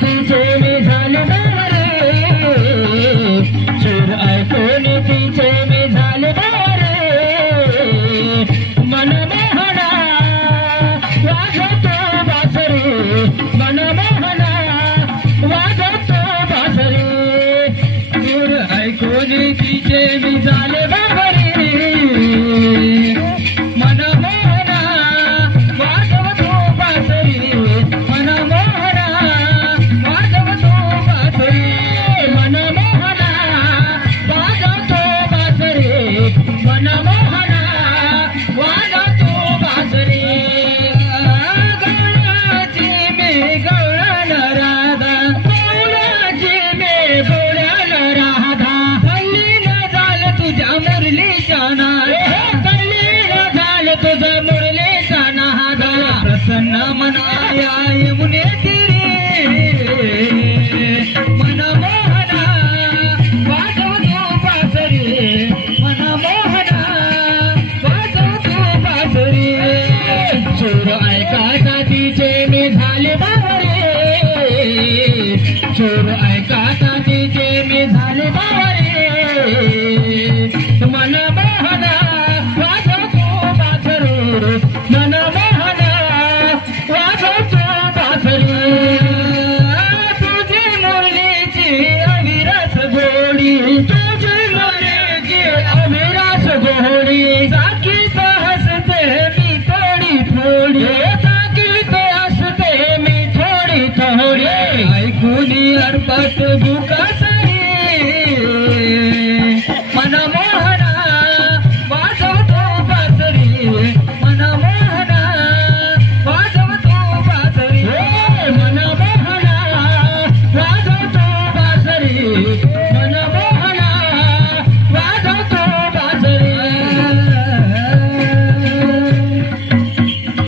तिचे मी झाले बावरे सूर ऐकून तिचे मी झाले बावरे मनमोहना वाजतो बासरी मनमोहना वाजतो बासरी सूर ऐकून तिचे मी झाले बावरे मनमोहना वाजवतो बासरी मनमोहना वाजवतो बासरी मनमोहना वाजवतो बासरी मनमोहना वाजवतो बासरी गवळाची मी गवळण राधा गवळाची मी गवळण राधा कल्लीन झालं तुझ्या मुरलीच्या नादा तुझा मुरलीचा नादा प्रसन्न मनाया यमुने तिरे मनमोहना वाजवतो बासरी मनमोहना वाजवतो बासरी सूर ऐकाता तिचे मी झाले बावरे सूर ऐकाता तिचे मी झाले बावरे मनमोहना मनमोहना वाजवतो बासरी तुझी मुरलीची अविरस गोडी तुझी मुरलीची अविरस गोडी साकीत हसते मी थोडी थोडी साकीत हसते मी थोडी थोडी ऐकून अर्पट दुःखास